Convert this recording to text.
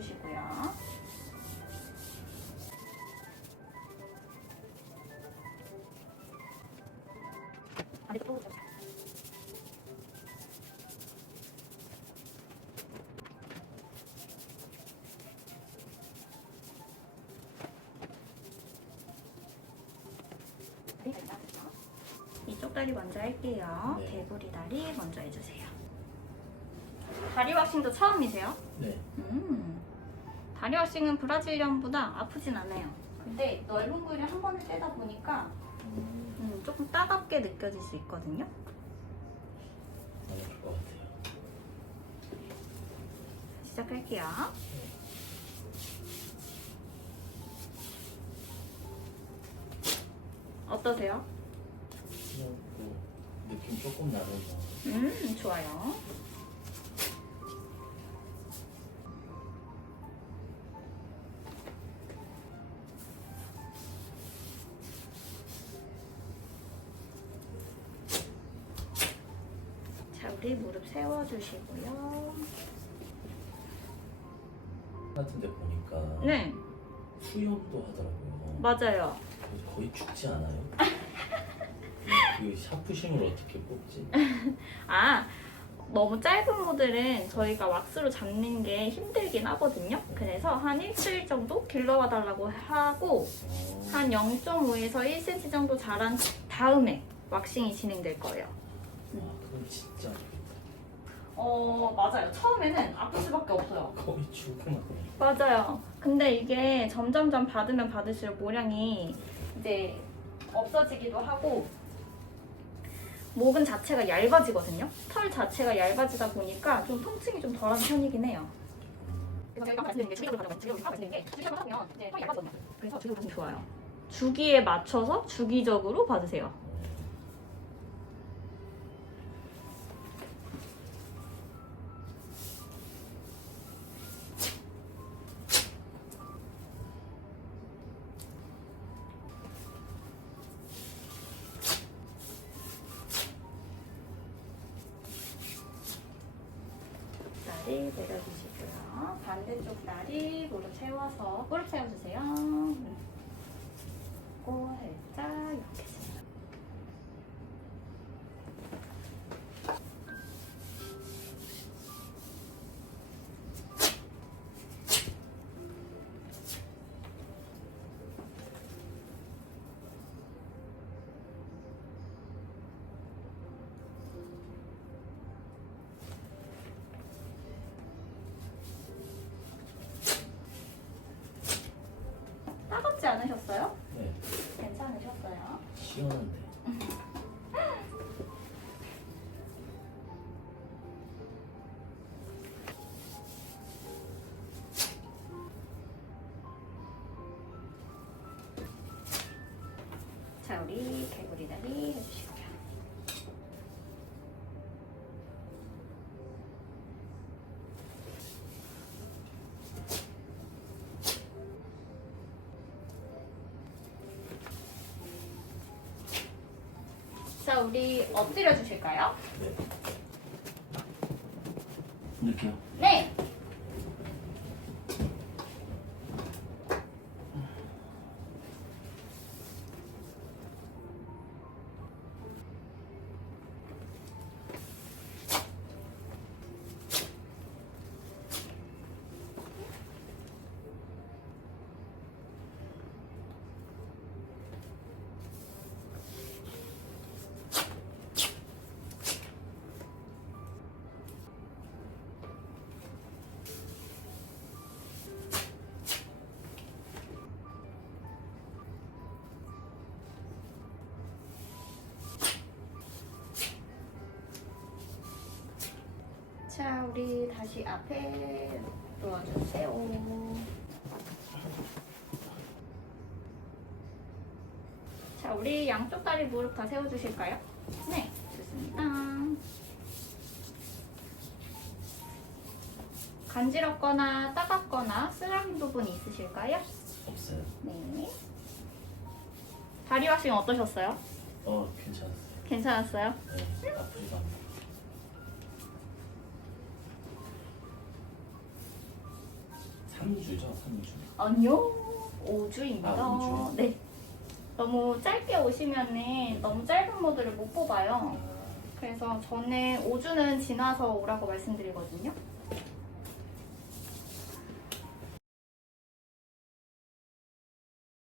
세워주시고요. 이쪽 다리 먼저 할게요. 네. 개구리 다리 먼저 해주세요. 다리 왁싱도 처음이세요? 네. 음. 다리 왁싱은 브라질리언보다 아프진 않아요. 근데 넓은 부위를 한 번에 떼다 보니까 음, 음, 조금 따갑게 느껴질 수 있거든요. 너무 좋을 것 같아요. 시작할게요. 어떠세요? 그냥 뭐 느낌 조금 나면서 음, 좋아요. 우리 무릎 세워주시고요. 같은데 보니까 네, 수영도 하더라고요. 맞아요. 그래서 거의 죽지 않아요? 그 샤프심을 어떻게 뽑지? 아, 너무 짧은 모델은 저희가 왁스로 잡는 게 힘들긴 하거든요. 그래서 한 일주일 정도 길러봐 달라고 하고 어, 한 0.5에서 1cm 정도 자란 다음에 왁싱이 진행될 거예요. 아, 그럼 진짜. 어, 맞아요. 처음에는 아플 수밖에 없어요. 거의 죽으면 맞아요. 근데 이게 점점점 받으면 받을수록 모량이 이제 없어지기도 하고 목은 자체가 얇아지거든요. 털 자체가 얇아지다 보니까 좀 통증이 좀 덜한 편이긴 해요. 그래서 저희가 말씀드린 게 주기적으로 가져가요. 주기적으로 말씀드린 게 주기적으로 하면 이제 털이 얇아지거든요. 그래서 주기적으로 좀 좋아요. 주기에 맞춰서 주기적으로 받으세요. 내려주시고요. 반대쪽 다리 무릎 세워서 무릎 세워주세요. 고 살짝 이렇게 따갑지 않으셨어요? 네, 괜찮으셨어요? 시원한데. 자, 우리 개구리 다리 해주시고 우리 엎드려 주실까요? 네. 이렇게요? 네. 다시 앞에 놓아주세요. 자, 우리 양쪽 다리 무릎 다 세워주실까요? 네, 좋습니다. 간지럽거나 따갑거나 쓰라린 부분 있으실까요? 없어요. 네. 다리 왁싱 어떠셨어요? 어, 괜찮았어요. 괜찮았어요? 네, 아프지도 않고. 3주죠, 3주. 아니요 5주입니다. 아, 5주? 네. 너무 짧게 오시면은 너무 짧은 모드를 못 뽑아요. 아, 그래서 저는 5주는 지나서 오라고 말씀드리거든요.